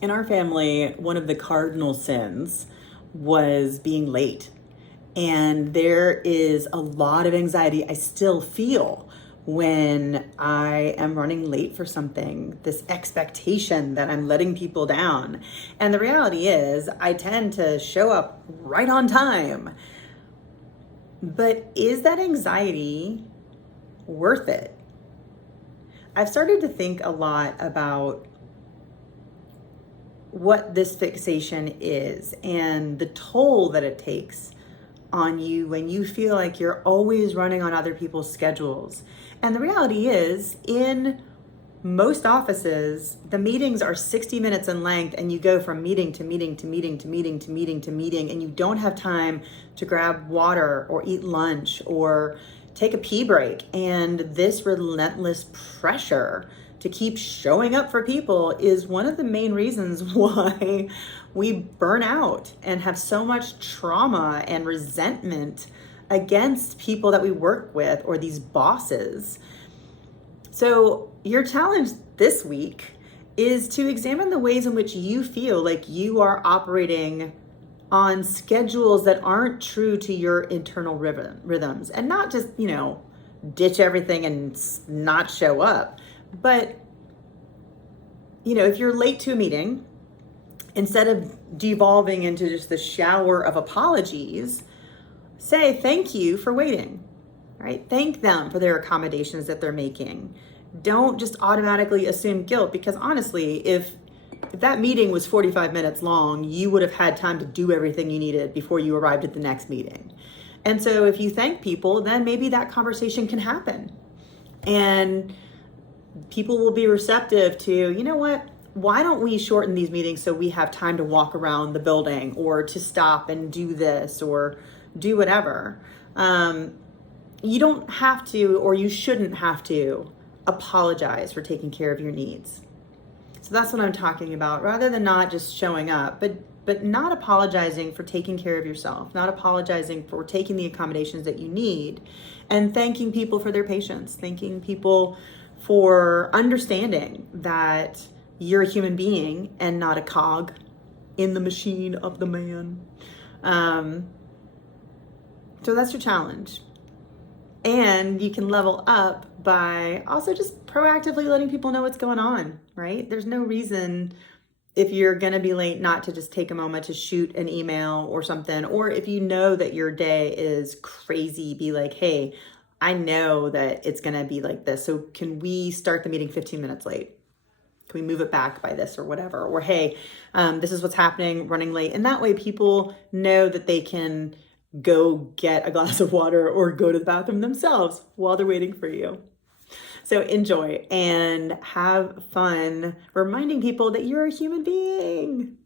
In our family, one of the cardinal sins was being late. And there is a lot of anxiety I still feel when I am running late for something, this expectation that I'm letting people down. And the reality is, I tend to show up right on time. But is that anxiety worth it? I've started to think a lot about what this fixation is and the toll that it takes on you when you feel like you're always running on other people's schedules. And the reality is, in most offices, the meetings are 60 minutes in length, and you go from meeting to meeting to meeting to meeting to meeting to meeting, and you don't have time to grab water or eat lunch or take a pee break. And this relentless pressure to keep showing up for people is one of the main reasons why we burn out and have so much trauma and resentment against people that we work with or these bosses. So your challenge this week is to examine the ways in which you feel like you are operating on schedules that aren't true to your internal rhythms, and not just, ditch everything and not show up. But, if you're late to a meeting, instead of devolving into just the shower of apologies, say thank you for waiting, right? Thank them for their accommodations that they're making. Don't just automatically assume guilt, because honestly, if that meeting was 45 minutes long, you would have had time to do everything you needed before you arrived at the next meeting. And so if you thank people, then maybe that conversation can happen. And people will be receptive to, you know what, why don't we shorten these meetings so we have time to walk around the building or to stop and do this or do whatever. You don't have to, or you shouldn't have to, apologize for taking care of your needs. So that's what I'm talking about, rather than not just showing up, but not apologizing for taking care of yourself, not apologizing for taking the accommodations that you need, and thanking people for their patience, thanking people for understanding that you're a human being and not a cog in the machine of the man. So that's your challenge. And you can level up by also just proactively letting people know what's going on, right? There's no reason, if you're going to be late, not to just take a moment to shoot an email or something. Or if you know that your day is crazy, be like, hey, I know that it's going to be like this. So can we start the meeting 15 minutes late? Can we move it back by this or whatever? Or, hey, this is what's happening, running late. And that way people know that they can go get a glass of water or go to the bathroom themselves while they're waiting for you. So enjoy and have fun reminding people that you're a human being.